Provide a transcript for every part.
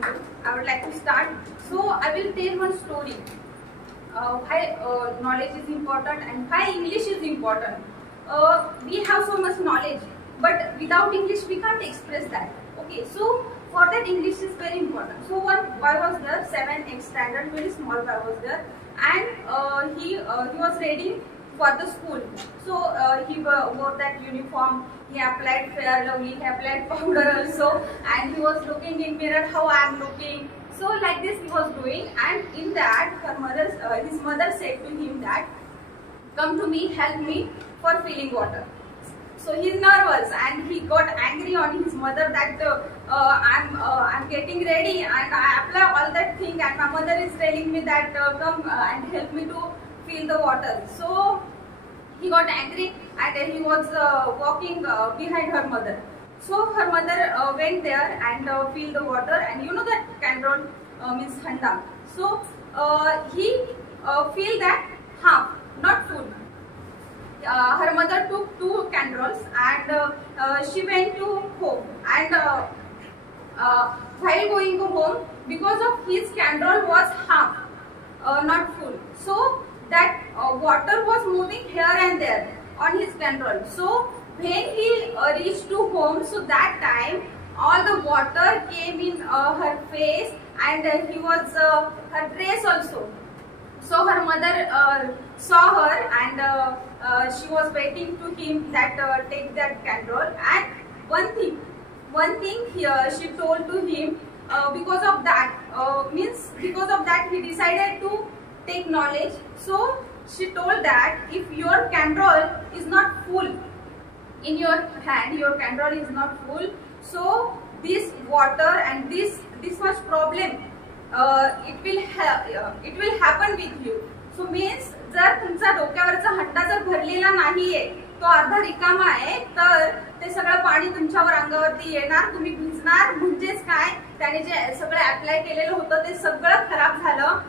Thank you. I would like to start. So I will tell one story. Why knowledge is important and why English is important. We have so much knowledge, but without English we can't express that. Okay, so for that English is very important. So one boy was there, 7th standard, very small boy was there, and he was ready for the school. So he wore that uniform. He applied Fair Lovely, he applied powder also, and he was looking in mirror how I am looking. So like this he was doing, and in that his mother said to him that, "Come to me, help me for filling water." So he's nervous and he got angry on his mother that I'm getting ready and I apply all that thing, and my mother is telling me that come and help me to fill the water. So he got angry and he was walking behind her mother. So her mother went there and filled the water, and you know that candle means handa. So he filled that half, not full. Her mother took 2 candles and she went to home, and while going home, because of his candle was half, not full, so that water was moving here and there on his candle. So when he reached to home, so that time all the water came in her face, and he was her dress also. So her mother saw her, and she was waiting to him that take that candle. And one thing she told to him, because of that he decided to take knowledge. So she told that if your candle is not full in your hand, your candle is not full, so this water and this much problem it will happen with you. So means जर तुमचा डोक्यावरचा हंडा जर भरलेला नाहीये, तो अर्धा रिकामा आहे, तर ते सगळं पाणी तुमच्यावर अंगावरती येणार, तुम्ही भिजणार. म्हणजेच काय, त्याने जे सगळं अप्लाय केलेलं होतं ते सगळं खराब झालं.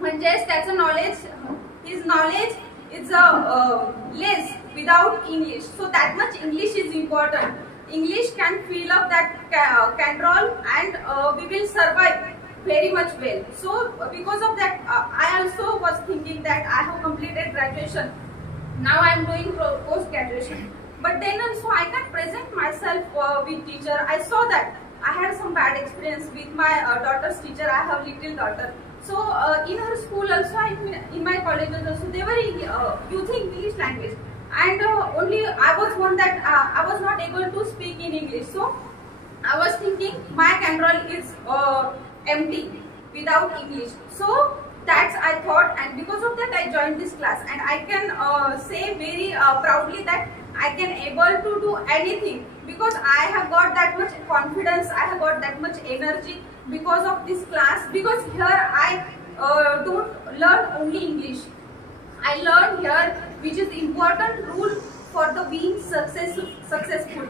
म्हणजेच त्याचं knowledge is less without English. So that much English is important. English can fill up that candle, and we will survive very much well. So because of that, I also was thinking that I have completed graduation. Now I am doing post graduation. But then also I can present myself with teacher. I saw that I had some bad experience with my daughter's teacher. I have little daughter. So in her school also, in my colleges also, they were using English language, and only I was one that I was not able to speak in English. So I was thinking my candle is empty without English. So that's I thought, and because of that I joined this class, and I can say very proudly that I can able to do anything, because I have got that much confidence, I have got that much energy because of this class. Because here I don't learn only English, I learn here which is important rule for the being successful,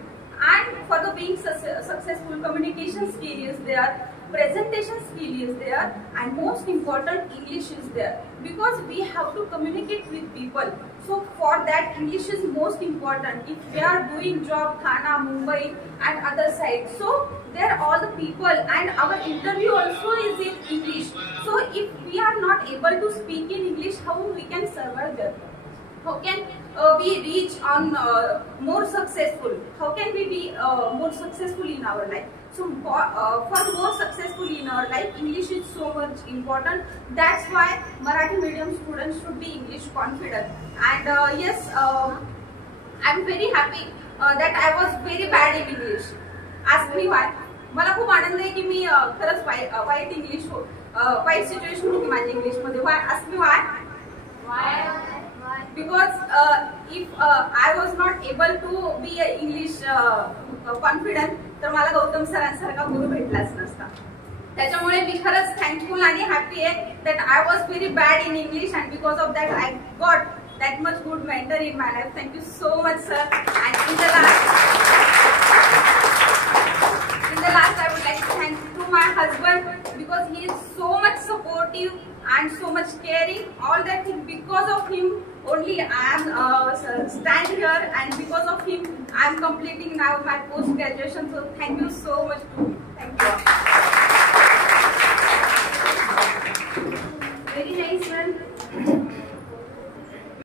and for the being successful, communication skill is there, presentation skill is there, and most important English is there, because we have to communicate with people. So for that English is most important. If we are doing job Thana, Mumbai and other sides, so there all the people, and our interview also is in English. So if we are not able to speak in English, how we can survive there? How can we reach on more successful? How can we be more successful in our life? So for more successful in our life, English is so much important. That's why Marathi medium students should be English confident. And yes, I'm very happy that I was very bad in English. Ask me why. मला खूप आनंद आहे की मी खरंच white English white situation होती माझी English मध्ये. Why? Ask me why. Why? Because if I was not able to be English confident, तर मला गौतम सरांसारखा गुरु भेटलाच नसता. त्याच्यामुळे मी खरंच थँकफुल आणि हॅपी आहे that I was very bad in English, and because of that I got that much good mentor in my life. Thank you so much, sir. And in the last I would like to thank to my husband, because he is so much supportive and so much caring. All that thing, because of him only I am stand here, and because of him I am completing now my post graduation. So thank you so much to him. Thank you.